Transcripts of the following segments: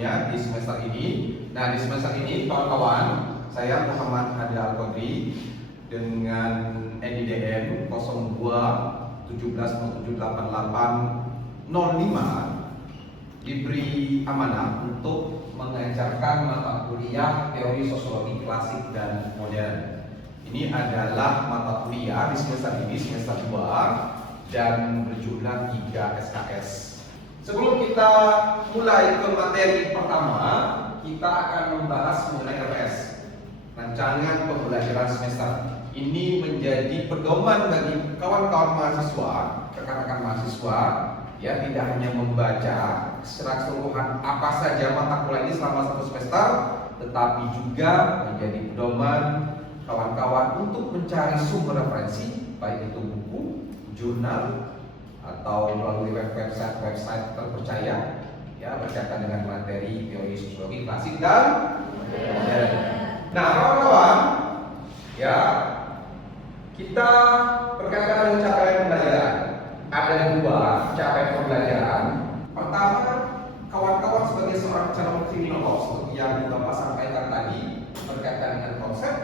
dunia di semester ini. Nah, di semester ini kawan-kawan, saya Muhammad Hadi Al-Qadri dengan NIDN 0217788805 diberi amanah untuk mengajarkan mata kuliah teori sosiologi klasik dan modern. Ini adalah mata kuliah di semester ini, semester 2, dan berjumlah 3 SKS. Sebelum kita mulai ke materi pertama, kita akan membahas mengenai RS, rancangan pembelajaran semester. Ini menjadi pedoman bagi kawan-kawan mahasiswa, rekan-rekan mahasiswa, ya, tidak hanya membaca secara keseluruhan apa saja mata kuliah ini selama 1 semester, tetapi juga menjadi pedoman kawan-kawan untuk mencari sumber referensi, baik itu buku, jurnal, atau melalui website terpercaya, ya, berkaitan dengan materi teori sosiologi klasik dan modern. Nah, kawan-kawan, ya, kita berkaitan dengan capaian pembelajaran. Ada 2 capaian pembelajaran. Pertama, kawan-kawan sebagai seorang calon kriminolog seperti yang Bapak sampaikan tadi, berkaitan dengan konsep,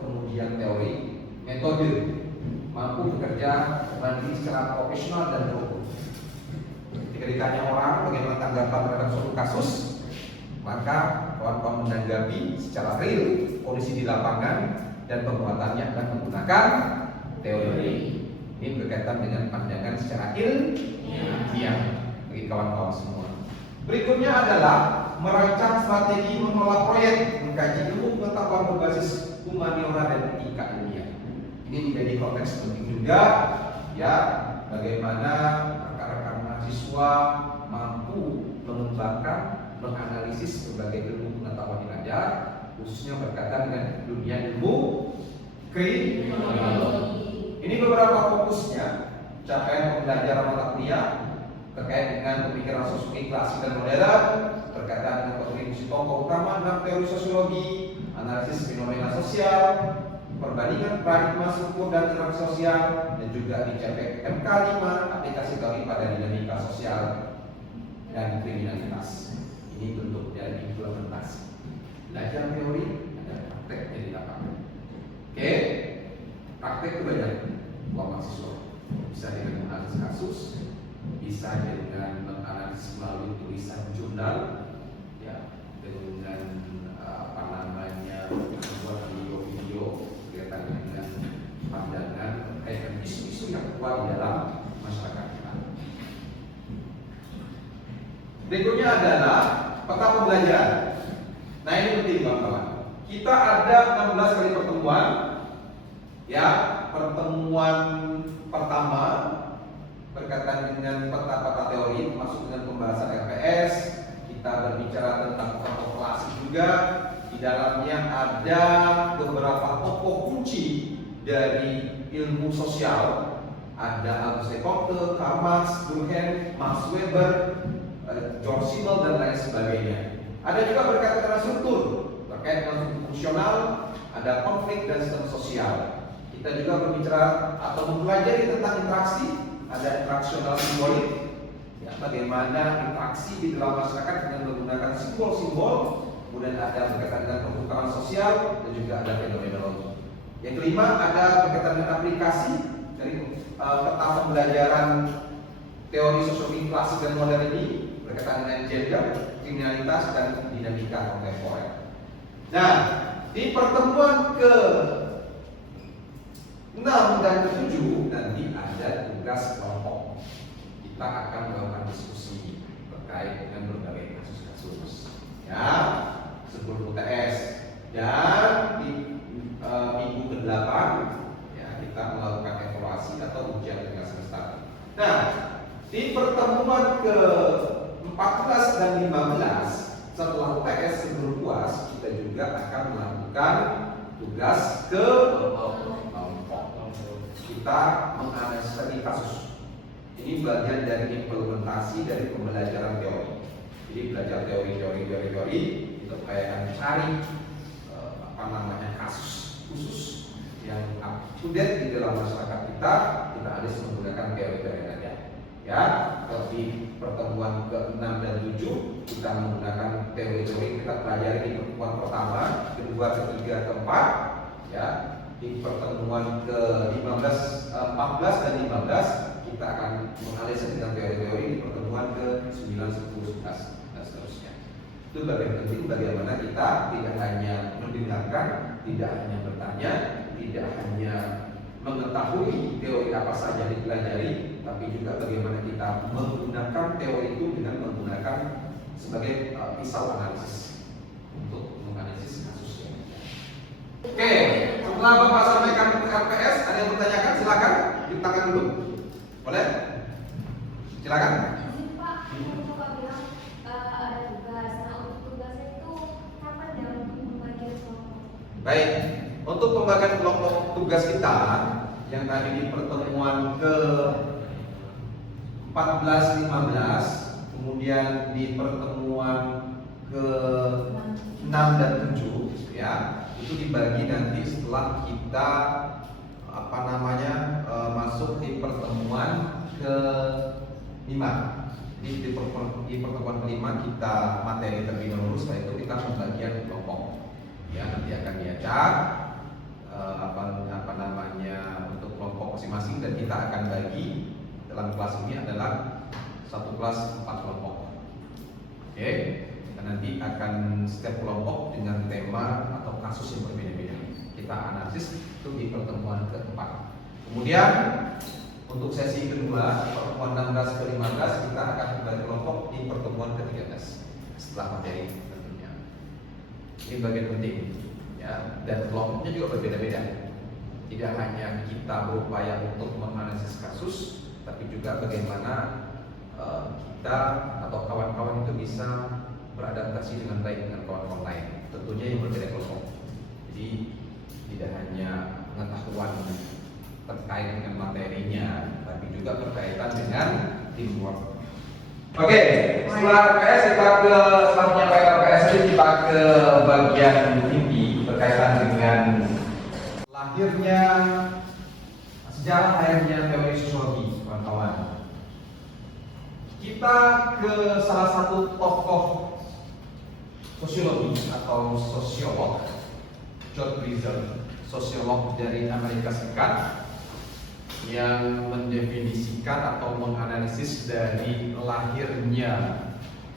kemudian teori, metode, mampu bekerja mandiri secara profesional dan terukur. Jika ditanya orang bagaimana tanggapan terhadap suatu kasus, maka kawan-kawan menanggapi secara real kondisi di lapangan dan pembuatannya akan menggunakan teori. Ini berkaitan dengan pandangan secara ilmiah bagi kawan-kawan semua. Berikutnya adalah merancang strategi mengelola proyek, mengkaji ilmu pengetahuan berbasis humaniora dan etika ilmiah. Ini menjadi konteks penting juga, ya, bagaimana rekan-rekan mahasiswa mampu mengembangkan, menganalisis berbagai ilmu pengetahuan yang ada, khususnya berkaitan dengan dunia ilmu kriminologi. Ini beberapa fokusnya capaian pembelajaran mata kuliah terkait dengan pemikiran sosiologi klasik dan modern, berkaitan dengan kontribusi tokoh utama dalam teori sosiologi, analisis fenomena sosial, perbandingan paradigma struktur dan dinamika sosial, dan juga dicapai MK5 aplikasi teori pada dinamika sosial dan kriminalitas. Ini bentuk dari implementasi. Belajar teori, ada praktek dari lapangan. Oke, praktek itu banyak. Mahasiswa bisa dengan menganalisis kasus, bisa dengan menganalisis melalui tulisan jurnal, ya, dengan membuat video-video berkaitan dengan pandangan terkait dengan isu-isu yang kuat di dalam masyarakat kita. Berikutnya adalah peta pembelajaran. Nah, ini penting, kawan-kawan. Kita ada 16 kali pertemuan, ya. Pertemuan pertama berkaitan dengan peta-peta teori, termasuk dengan pembahasan RPS. Kita berbicara tentang tokoh klasik juga. Di dalamnya ada beberapa tokoh kunci dari ilmu sosial. Ada Auguste Comte, Karl Marx, Durkheim, Max Weber, George Simmel, dan lain sebagainya. Ada juga berkaitan dengan struktur, terkait dengan struktur fungsional, ada konflik dan sistem sosial. Kita juga berbicara atau mempelajari tentang interaksi, ada interaksional simbolik, ya, bagaimana interaksi di dalam masyarakat dengan menggunakan simbol-simbol, kemudian ada berkaitan dengan pertukaran sosial, dan juga ada fenomenologi. Yang kelima ada berkaitan dengan aplikasi dari peta pembelajaran teori sosiologi klasik dan modern ini, berkaitan dengan gender, kriminalitas, dan dinamika kontemporer. Nah, di pertemuan ke 6 dan 7 nanti ada tugas kelompok. Kita akan melakukan diskusi terkait dengan berbagai kasus-kasus, ya, 10 UTS, dan di minggu ke-8, ya, kita melakukan evaluasi atau ujian tengah semester. Nah, di pertemuan ke-14 dan 15 setelah UTS sebelum UAS, kita juga akan melakukan tugas ke kelompok. Kita menganalisis studi kasus. Ini bagian dari implementasi dari pembelajaran teori. Jadi belajar teori, kita akan cari kasus khusus yang up to date di dalam masyarakat kita analis menggunakan teori yang ada. Ya, di pertemuan ke-6 dan 7 kita menggunakan teori-teori kita pelajari di pertemuan pertama, kedua, ketiga, keempat. Ya, di pertemuan ke-15, 14 dan 15 kita akan menganalisis dengan teori-teori di pertemuan ke-9, 10, 11 dan seterusnya. Itu bagian penting bagaimana kita tidak hanya mendengarkan, tidak hanya bertanya, tidak hanya mengetahui teori apa saja dipelajari, tapi juga bagaimana kita menggunakan teori itu dengan menggunakan sebagai pisau analisis untuk menganalisis kasusnya. Oke, setelah Bapak sampaikan RPS, ada yang bertanyakan? Silakan, di tangan dulu. Boleh? Silakan. Pak, Bapak bilang ada tugas. Nah, untuk tugasnya itu kapan ya untuk membagian kelompok? Baik, untuk pembagian kelompok tugas kita yang tadi di pertemuan ke 14, 15, kemudian di pertemuan ke 6 dan 7 ya, itu dibagi nanti setelah kita masuk di pertemuan ke 5. Jadi di pertemuan kelima kita materi terlebih dahulu, setelah itu kita pembagian kelompok. Ya, nanti akan diajak untuk kelompok masing-masing, dan kita akan bagi dalam kelas ini adalah satu kelas 4 kelompok. Oke, dan nanti akan setiap kelompok dengan tema atau kasus yang berbeda-beda. Kita analisis itu di pertemuan keempat. Kemudian untuk sesi kedua, pertemuan 16 ke 15, kita akan kembali kelompok di pertemuan ke-13 setelah materi tentunya. Ini bagian penting ya, dan kelompoknya juga berbeda-beda. Tidak hanya kita berupaya untuk menganalisis kasus, tapi juga bagaimana kita atau kawan-kawan itu bisa beradaptasi dengan baik dengan kawan-kawan lain, tentunya yang berbeda kelompok. Jadi tidak hanya pengetahuan terkait dengan materinya, tapi juga berkaitan dengan teamwork. Oke, setelah RPS setelah menyampaikan RPS kita ke bagian inti berkaitan dengan sejarah lahirnya teori sosiologi, kawan-kawan. Kita ke salah satu tokoh sosiologi atau sosiolog, John Dreiser, sosiolog dari Amerika Serikat, yang mendefinisikan atau menganalisis dari lahirnya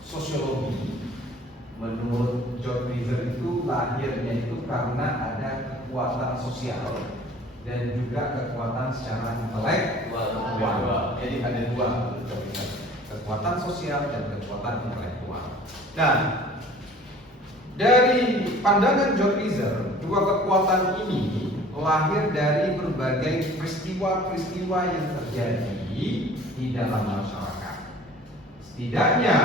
sosiologi. Menurut John Dreiser itu lahirnya itu karena ada kekuatan sosial dan juga kekuatan secara intelektual. Jadi ada dua, kekuatan sosial dan kekuatan intelektual. Nah, dari pandangan John Dreiser, dua kekuatan ini lahir dari berbagai peristiwa-peristiwa yang terjadi di dalam masyarakat. Setidaknya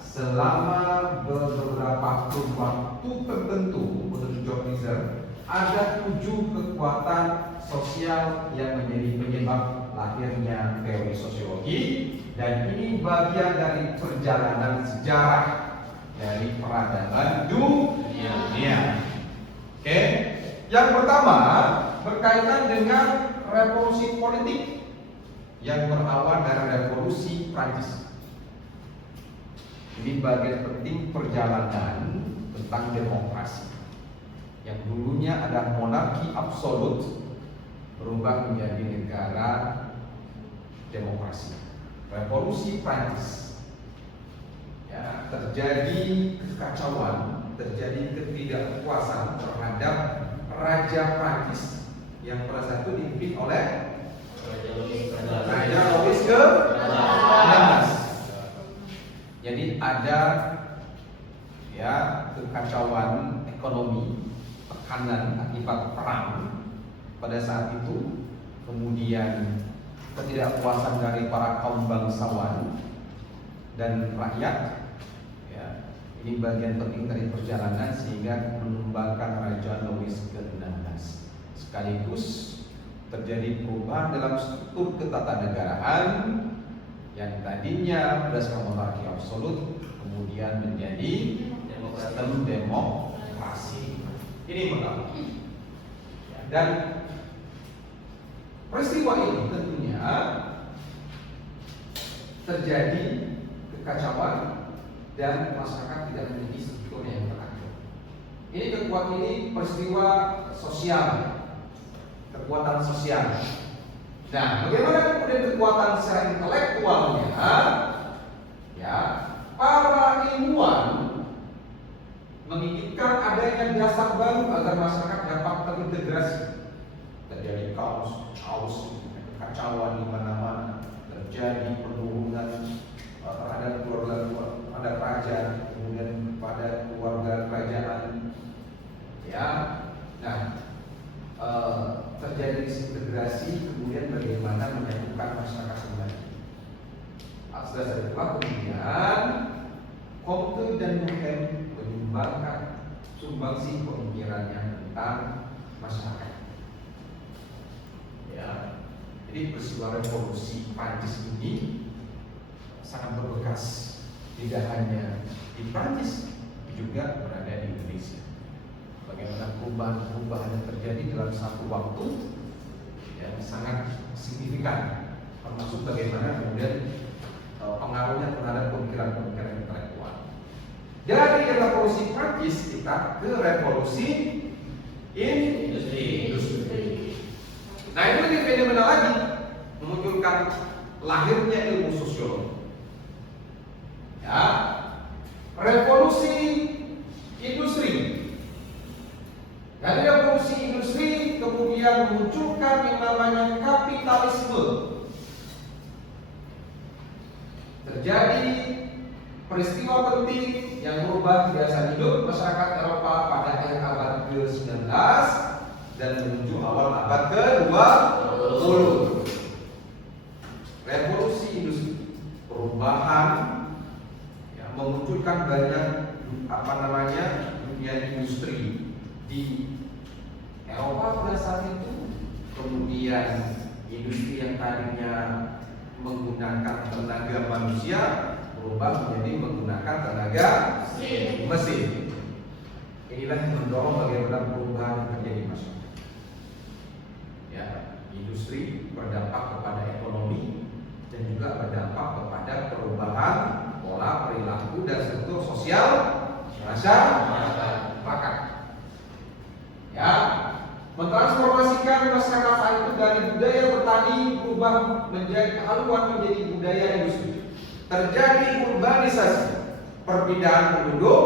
selama beberapa waktu tertentu, menurut John Dreiser, ada 7 kekuatan sosial yang menjadi penyebab lahirnya teori sosiologi, dan ini bagian dari perjalanan sejarah dari peradaban dunia. Oke, yang pertama berkaitan dengan revolusi politik yang berawal dari revolusi Prancis. Ini bagian penting perjalanan tentang demokrasi. Yang dulunya ada monarki absolut berubah menjadi negara demokrasi. Revolusi Prancis ya, terjadi kekacauan, terjadi ketidakpuasan terhadap Raja Prancis yang pada saat itu dipimpin oleh Raja Louis ke-16. Jadi ada ya kekacauan ekonomi, tekanan akibat perang pada saat itu, kemudian ketidakpuasan dari para kaum bangsawan dan rakyat. Ya, ini bagian penting dari perjalanan sehingga menumbangkan Raja Louis ke-16. Sekaligus terjadi perubahan dalam struktur ketatanegaraan yang tadinya berdasarkan monarki absolut kemudian menjadi sistem demokrasi. Ini pertama. Dan peristiwa ini tentunya terjadi kekacauan dan masyarakat tidak memiliki struktur yang teratur. Ini peristiwa sosial, kekuatan sosial. Nah, bagaimana kemudian kekuatan secara intelektualnya? Ya, para ilmuwan menginginkan adanya dasar baru agar masyarakat dapat terintegrasi. Terjadi chaos, kekacauan di mana-mana, terjadi penurunan terhadap pada raja, kemudian pada keluarga kerajaan. Ya, nah, terjadi disintegrasi, kemudian bagaimana menyatukan masyarakat kembali. Atas dasar itulah kemudian Comte dan Durkheim menyumbangkan sumbangsi pemikirannya tentang masyarakat. Ya, jadi peristiwa revolusi Prancis ini sangat berbekas, tidak hanya di Prancis, juga berada di Indonesia. Bagaimana perubahan-perubahan yang terjadi dalam satu waktu yang sangat signifikan, termasuk bagaimana kemudian pengaruhnya terhadap pemikiran-pemikiran intelektual. Dari revolusi Prancis kita ke revolusi industri. Nah, ini lebih fenomenal lagi, memunculkan lahirnya ilmu sosiologi. Ya, revolusi industri. Dari revolusi industri kemudian memunculkan yang namanya kapitalisme. Terjadi peristiwa penting yang merubah kebiasaan hidup masyarakat Eropa pada akhir abad ke-19 dan menuju awal abad ke-20. Revolusi industri, perubahan, ya, memunculkan banyak dunia industri di Eropa pada saat itu. Kemudian industri yang tadinya menggunakan tenaga manusia berubah menjadi menggunakan tenaga mesin. Inilah yang mendorong bagaimana perubahan yang terjadi di masyarakat. Ya, industri berdampak kepada ekonomi dan juga berdampak kepada perubahan pola perilaku dan struktur sosial masyarakat. Ya, mentransformasikan masyarakat saat itu dari budaya bertani berubah menjadi haluan menjadi budaya industri. Terjadi urbanisasi, perpindahan penduduk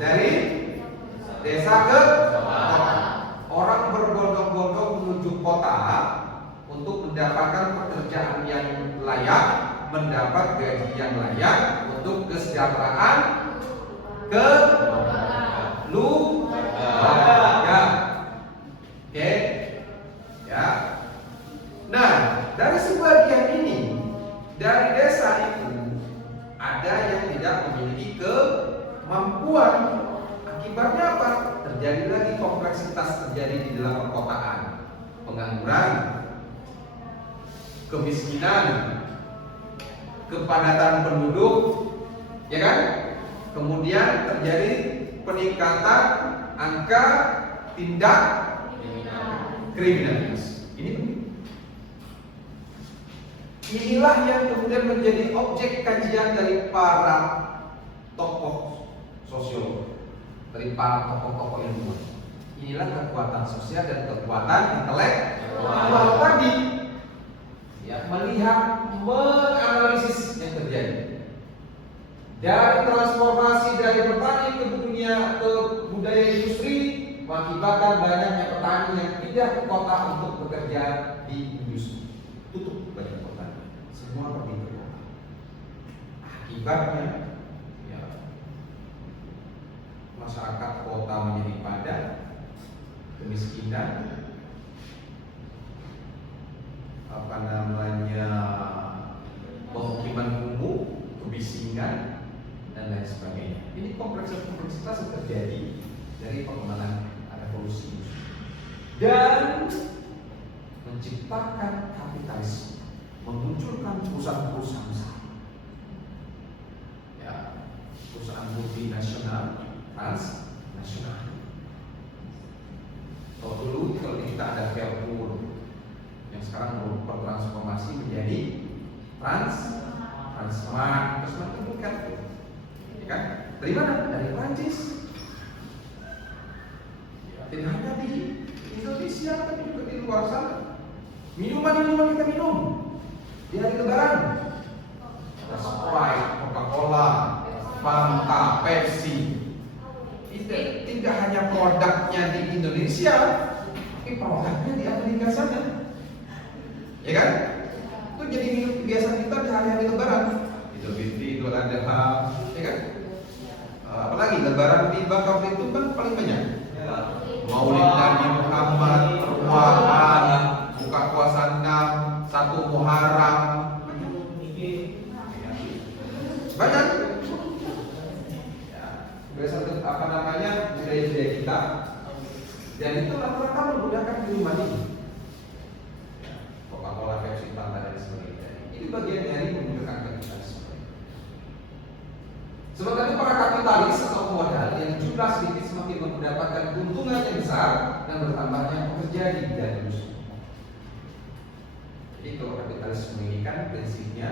dari desa ke kota. Orang berbondong-bondong menuju kota untuk mendapatkan pekerjaan yang layak, mendapat gaji yang layak untuk kesejahteraan keluarga. Oke, ya. Nah, dari sebagian ini, dari desa itu ada yang tidak memiliki kemampuan. Akibatnya apa? Terjadi lagi kompleksitas terjadi di dalam perkotaan, pengangguran, kemiskinan, kepadatan penduduk, ya kan? Kemudian terjadi peningkatan angka tindak kriminalitas. Inilah yang kemudian menjadi objek kajian dari para tokoh sosiolog, dari para tokoh-tokoh ilmuwan. Inilah kekuatan sosial dan kekuatan intelektual tadi. Ya, melihat, menganalisis yang terjadi. Dari transformasi dari petani ke dunia ke budaya industri, mengakibatkan banyaknya petani yang pindah ke kota untuk bekerja di industri. Tutup banyak petani, semua pergi ke kota. Akibatnya, ya, masyarakat kota menjadi padat, kemiskinan, pemukiman kumuh, kebisingan, dan lain sebagainya. Ini kompleksitas yang terjadi dari perkembangan revolusi dan menciptakan kapitalisme, memunculkan perusahaan-perusahaan besar, ya, perusahaan multinasional, transnasional. Kalau dulu kita ada Carrefour yang sekarang bertransformasi menjadi Transmart, terus bukan, ya kan? Dari mana? Dari Prancis. Tidak hanya di Indonesia, tapi juga di luar sana. Minuman kita minum di hari Lebaran. Ada Sprite, Coca-Cola, Fanta, Pepsi. Tidak hanya produknya di Indonesia, tapi produknya di Amerika sana. Ya kan? Itu jadi kebiasaan kita di hari-hari Lebaran. Idul Fitri, Idul Adha, ya kan? Apalagi Lebaran di Bangka Belitung kan paling banyak. Maulid Nabi Muhammad, Perwaan, buka puasa 6, 1 Muharram, banyak. Biasa apa namanya budaya-budaya kita, dan itu rata-rata menggunakan minuman ini, Coca-Cola, Pepsi, Fanta dan sebagainya. Ini bagian dari menggunakan kapitalisme. Sementara itu para kapitalis atau modal yang jumlah sedikit semakin mendapatkan keuntungan yang besar dan bertambahnya pekerja di bidang industri. Jadi kalau kapitalis menginginkan prinsipnya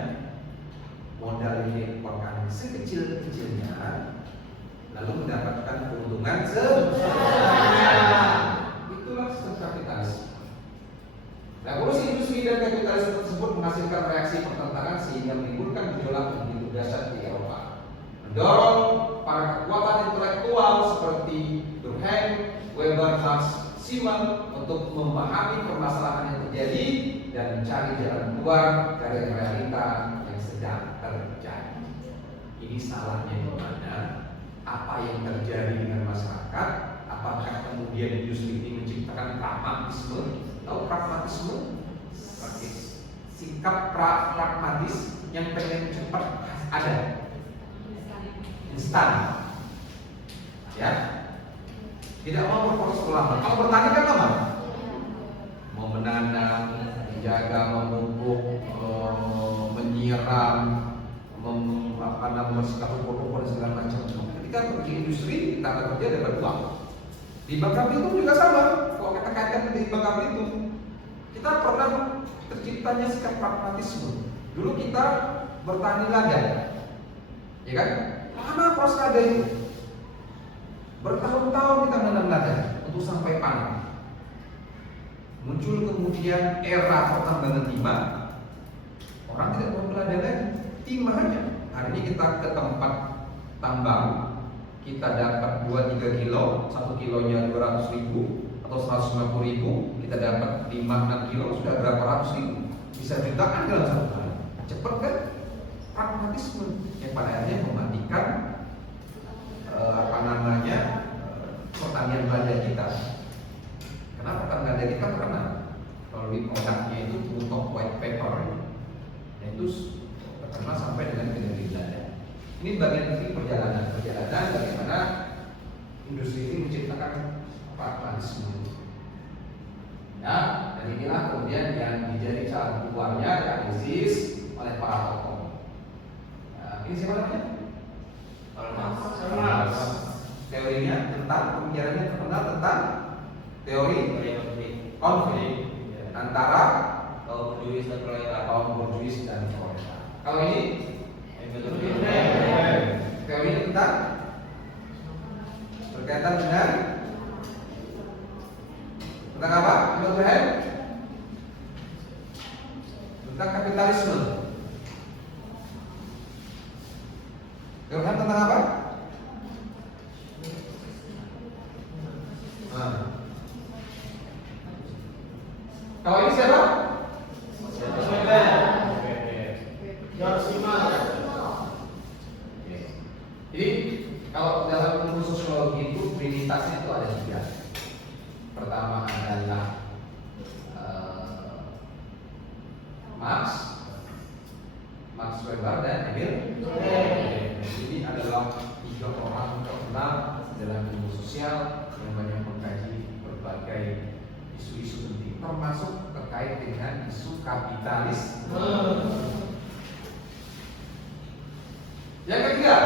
modal ini dikeluarkan sekecil-kecilnya, lalu mendapatkan keuntungan sebesar. Itulah sistem kapitalis. Revolusi industri dan kapitalisme tersebut menghasilkan reaksi pertentangan sehingga menimbulkan gejolak yang begitu dahsyat di Eropa, mendorong para kekuatan intelektual seperti Durkheim, Weber, Marx, Simon untuk memahami permasalahan yang terjadi dan mencari jalan keluar dari realita yang sedang terjadi. Ini salahnya di mana? Apa yang terjadi dengan masyarakat? Apakah kemudian industri ini menciptakan pragmatisme? Tahu pragmatisme? Sikap pragmatis yang pengen cepat ada, instan, ya. Tidak mau berproses lama. Kalau bertani kan lama. Mau menanam, menjaga, memupuk, menyiram, membersihkan rumput-rumput dan segala macam. Ketika pergi industri, kita bekerja dapat uang. Di Bangka Belitung juga sama. Kalau kita kaitkan di Bangka Belitung, kita pernah terciptanya sikap pragmatisme. Dulu kita bertani lada, ya kan? Lama proses lada itu. Bertahun-tahun kita menanam lada untuk sampai panen. Muncul kemudian era pertambangan timah. Orang tidak mau lada lagi, timah aja. Hari ini kita ke tempat tambang, kita dapat 2-3 kilo, 1 kilonya 200.000 atau 150.000, kita dapat 5-6 kilo sudah berapa ratus ribu, bisa jutaan dalam satu hari. Cepat kan? Pragmatisme yang pada akhirnya mematikan pertanian lada kita. Kenapa pertanian lada kita? Karena melalui produknya itu untuk white paper, dan itu terkenal sampai dengan negeri Belanda. Ini bagian dari perjalanan bagaimana industri ini menciptakan pragmatisme. Ya, dan inilah kemudian yang menjadi jalan keluarnya dianalisis oleh para tokoh. Nah, ini siapa namanya? Marx. Teorinya tentang pemikirannya terkenal tentang teori konflik antara kaum borjuis dan proletar. Kalau ini teori tentang berkaitan dengan tentang apa? Tentang kapitalisme. Wilhelm tentang apa? Kalau ini siapa? Jadi kalau dalam ilmu sosiologi itu trinitasnya itu ada 3. Pertama adalah Max Weber dan Emil. Ini adalah 3 orang terkenal dalam ilmu sosial yang banyak mengkaji berbagai isu-isu penting, termasuk terkait dengan isu kapitalisme. Yang ketiga,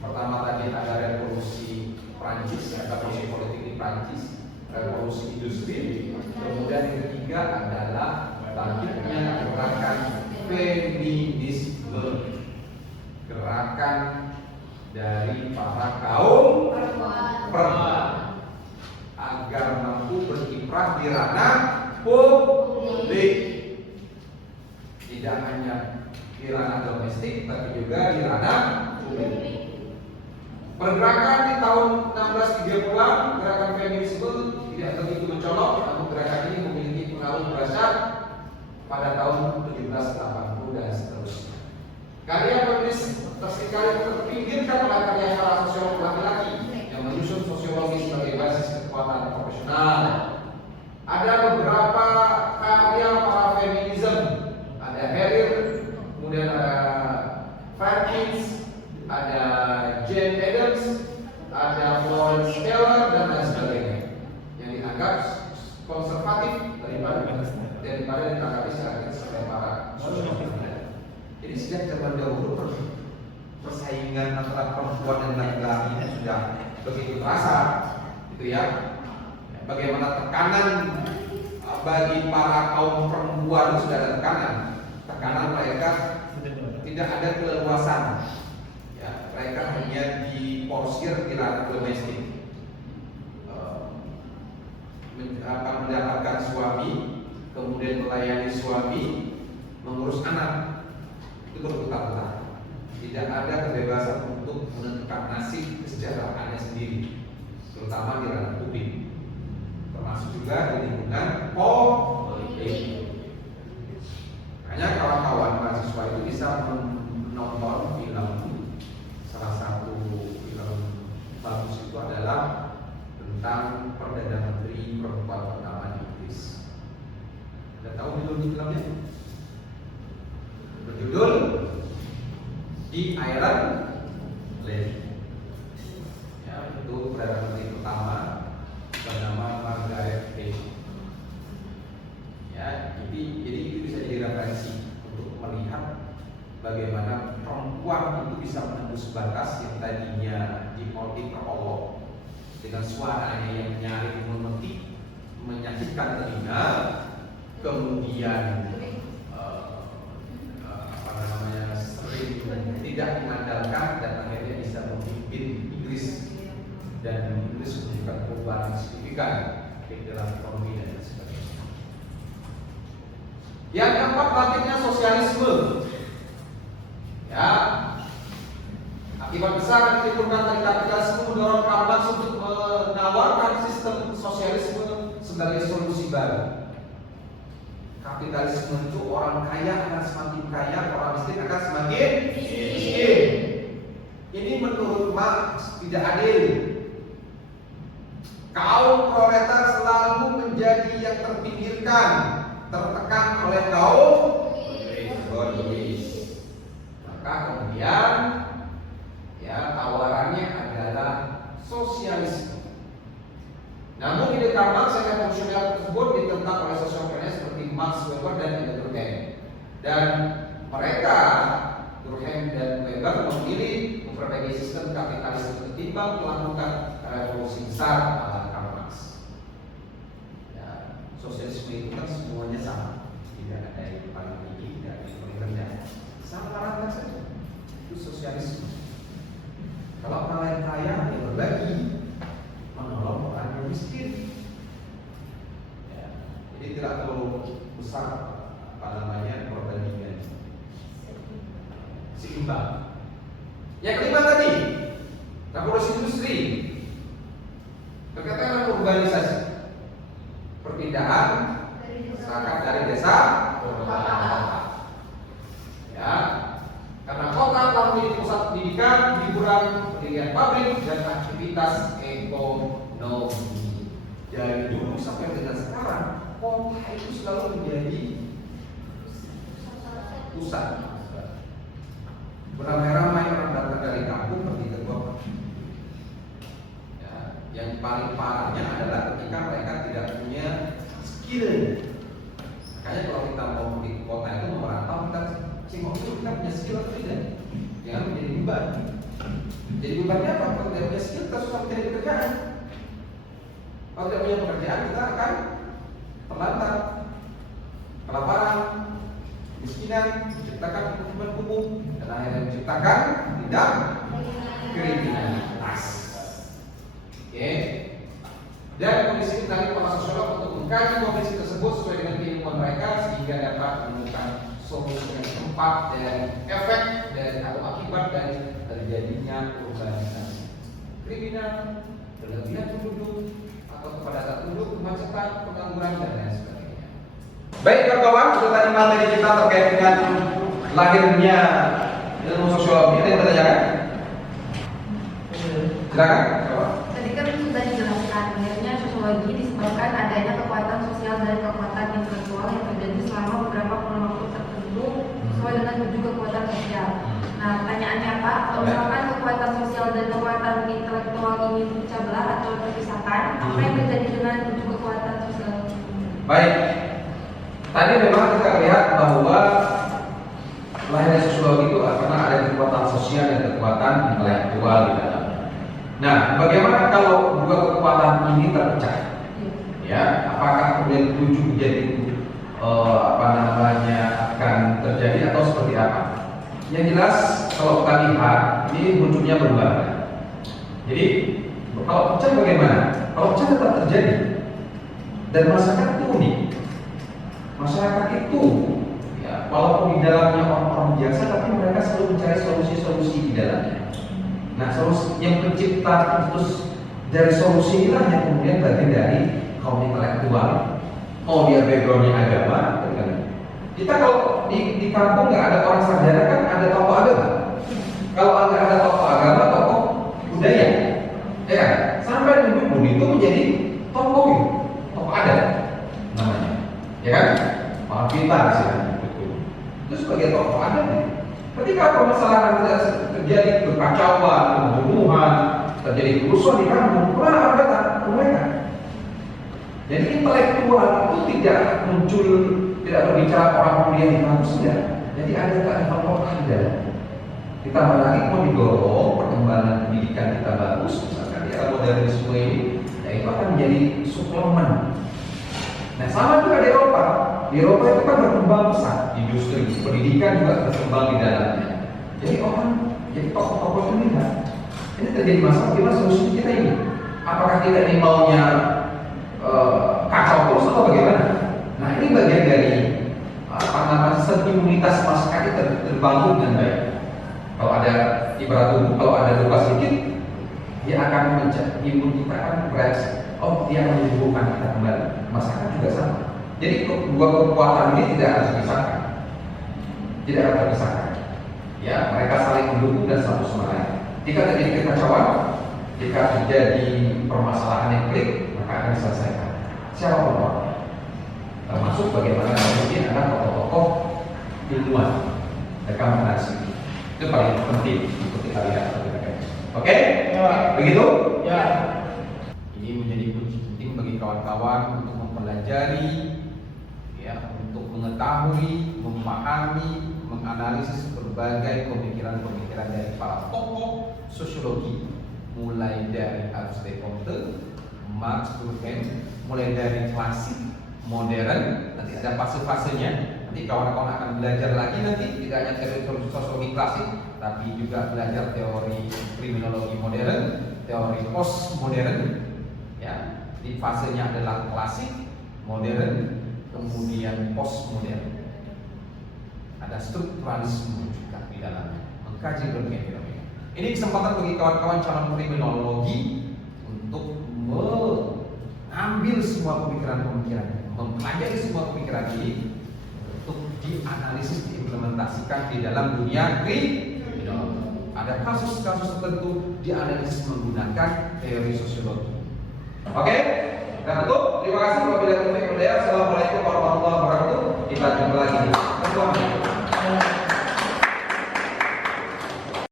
pertama tadi ada revolusi Prancis, revolusi politik di Prancis, revolusi industri. Kemudian yang ketiga adalah bangkitnya gerakan feminisme, gerakan dari para kaum perempuan agar mampu berkiprah di ranah publik, tidak hanya di ranah domestik tapi juga di ranah publik. Pergerakan di tahun 1630-an, gerakan feminisme tidak begitu mencolok, namun gerakan ini memiliki pengaruh dahsyat pada tahun 1780 dan seterusnya. Karya feminis terseringkali terpinggirkan oleh karya para sosiolog laki-laki yang menyusun sosiologi sebagai basis kekuatan profesional. Ada beberapa karya para feminisme, ada Harrier, kemudian ada Perkins, ada Jane Addams, ada Florence Taylor dan lain sebagainya yang dianggap konservatif daripada ditanggapi secara kritis oleh para sosiolog. Jadi sejak zaman dahulu persaingan antara perempuan dan laki-laki ini sudah begitu terasa, gitu ya. Bagaimana tekanan bagi para kaum perempuan sudah ada tekanan mereka tidak ada keleluasan. Ya, mereka hanya diporsir di ranah domestik, mendapatkan suami, kemudian melayani suami, mengurus anak. Itu berputar-putar. Tidak ada kebebasan untuk menentukan nasib kesejahteraannya sendiri, terutama di ranah publik, termasuk juga di lingkungan politik. Makanya kawan-kawan mahasiswa itu bisa menonton film. Salah satu film bagus itu adalah tentang Perdana Menteri perempuan pertama di Inggris. Anda tahu judul filmnya? Berjudul The Iron Lady. Ya, itu Perdana Menteri pertama bernama Margaret Thatcher. Ya, jadi itu bisa jadi referensi untuk melihat bagaimana perempuan itu bisa menembus batas yang tadinya diperolok dengan suaranya yang nyaring memetik, menyakitkan telinga, kemudian sering tidak mengandalkan dan akhirnya bisa memimpin Inggris, dan Inggris menunjukkan perubahan yang signifikan di dalam ekonomi dan sebagainya. Yang keempat, bangkitnya sosialisme. Ya, akibat besar yang ditimbulkan dari kapitalisme mendorong Karl Marx untuk menawarkan sistem sosialisme sebagai solusi baru. Kapitalisme itu orang kaya akan semakin kaya, orang miskin akan semakin miskin. Ini menurut Marx tidak adil. Kaum proletar selalu menjadi yang terpinggirkan, tertekan oleh kaum borjuis. Maka kemudian ya tawarannya adalah sosialisme. Namun ide Karl Marx yang revolusioner tersebut ditentang oleh sosiolognya seperti Max Weber dan Durkheim. Dan mereka, Durkheim dan Weber, memilih memperbaiki sistem kapitalisme ketimbang melakukan revolusi besar ala Karl Marx. Ya, sosialisme itu kan semuanya sama, tidak ada yang paling tinggi, tidak ada yang paling rendah, sama rata saja. Itu sosialisme. Kalau orang lain kaya, ya berbagi, menolong orang yang miskin. Ya, jadi tidak terlalu besar perbandingan, seimbang. Yang kelima tadi, revolusi industri berkaitan dengan urbanisasi, perpindahan masyarakat dari desa ke kota. Ya, karena kota telah menjadi pusat pendidikan, hiburan, pendirian pabrik dan aktivitas ekonomi. Dari dulu sampai dengan sekarang, kota itu selalu menjadi pusat. Beramai-ramai orang datang dari kampung pergi ke kota. Ya, yang paling parahnya adalah ketika mereka tidak punya skill. Makanya kalau kita mau pergi ke kota itu merantau, kita punya skill atau tidak? Jangan menjadi beban. Jadi bebannya apa? Kalau tidak punya skill, kita susah mencari pekerjaan. Kalau tidak punya pekerjaan, kita akan terlantar, kelaparan, kemiskinan, menciptakan ketertiban umum, dan akhirnya menciptakan tindak kriminalitas. Oke. Dan kondisi ini tadi para sosiolog untuk mengkaji kondisi tersebut sesuai dengan keilmuan mereka sehingga dapat menemukan solusi yang tepat dari efek dari atau akibat dari terjadinya urbanisasi kriminal, berlebihan penduduk atau kepadatan penduduk, kemacetan, pengangguran dan lain sebagainya. Baik kawan-kawan, itu tadi materi kita terkait dengan lahirnya ilmu sosiologi. Ada yang bertanya? Silakan. Tadi kan sudah dijelaskan, akhirnya sosiologi disebabkan adanya kekuatan sosial dan kekuatan intelektual yang terjadi selama beberapa kurun waktu tertentu sesuai dengan tujuh kekuatan sosial. Nah, pertanyaannya Pak, kalau misalkan kekuatan sosial dan kekuatan intelektual ini terpecah belah atau terpisahkan, apa yang terjadi dengan tujuh kekuatan sosial? Baik, tadi memang kita lihat bahwa lahirnya sosiologi itu karena ada kekuatan sosial dan kekuatan intelektual di dalamnya. Nah, bagaimana kalau dua kekuatan ini terpecah? Ya, apakah kemudian tujuh menjadi akan terjadi atau seperti apa? Yang jelas kalau kita lihat ini munculnya berbagai. Jadi kalau pecah bagaimana? Kalau pecah tetap terjadi dan masyarakat itu unik. Masyarakat itu ya, walaupun di dalamnya orang-orang biasa, tapi mereka selalu mencari solusi-solusi di dalamnya. Nah, solusi yang pencipta terus dari solusi inilah yang kemudian bagian dari kaum intelektual. Oh, dia backgroundnya agama, kan? Kita kalau di kampung nggak ada orang sarjana kan ada tokoh agama. Kalau nggak ada tokoh agama, tokoh budaya, ya kan? Sampai dulu itu menjadi tokoh adat namanya, ya kan? Maaf kita istilahnya betul. Itu sebagai tokoh adat nih. Ketika permasalahan terjadi kekacauan, pembunuhan, terjadi kerusuhan di kampung, orang datang ke mereka. Jadi intelektual itu tidak muncul, tidak berbicara orang kuliah di kampus saja. Jadi ada kearifan lokal di dalam. Kita lagi mau didorong perkembangan pendidikan kita bagus, misalkan di era modernisme ini, ya itu akan menjadi suplemen. Nah, sama juga di Eropa. Di Eropa itu kan berkembang pesat, industri, pendidikan juga berkembang di dalamnya. Jadi orang, jadi tokoh-tokoh ini kan, ini terjadi masalah. Gimana solusi kita ini? Apakah kita ini maunya kacau terus atau bagaimana? Nah, ini bagian dari imunitas masyarakat itu terbangun dengan baik. Kalau ada ibarat tubuh, kalau ada luka sedikit, dia akan imun kita akan bereaksi. Oh, dia akan menyembuhkan kita kembali. Masyarakat juga sama. Jadi dua kekuatan ini tidak harus dipisahkan. Tidak harus terpisahkan. Ya, mereka saling mendukung dan satu sama lain. Jika terjadi kekacauan, jika terjadi permasalahan yang klik, maka akan diselesaikan. Siapa orangnya? Termasuk bagaimana mungkin ada tokoh-tokoh ilmuwan mereka menganalisis. Itu paling penting untuk kita lihat. Oke? Ya. Begitu? Ya. Ini menjadi kunci penting bagi kawan-kawan untuk mempelajari, ya, untuk mengetahui, memahami, menganalisis berbagai pemikiran-pemikiran dari para tokoh sosiologi, mulai dari Ernst Comte, Marx Durkheim, mulai dari klasik, modern, nanti ada fase-fasenya. Nanti kawan-kawan akan belajar lagi nanti tidak hanya teori sosiologi klasik, tapi juga belajar teori kriminologi modern, teori postmodern. Ya, di fasenya adalah klasik, modern, kemudian postmodern. Ada strukturalisme juga di dalamnya, mengkaji berbagai fenomena. Ini kesempatan bagi kawan-kawan calon kriminologi untuk mengambil semua pemikiran-pemikiran, mempelajari semua pemikiran ini untuk dianalisis, diimplementasikan di dalam dunia kriminologi. Ada kasus-kasus tertentu dianalisis menggunakan teori sosiologi. Oke, dan tutup. Terima kasih. Wabillahi taufiq wal hidayah. Assalamualaikum warahmatullahi wabarakatuh. Kita jumpa lagi.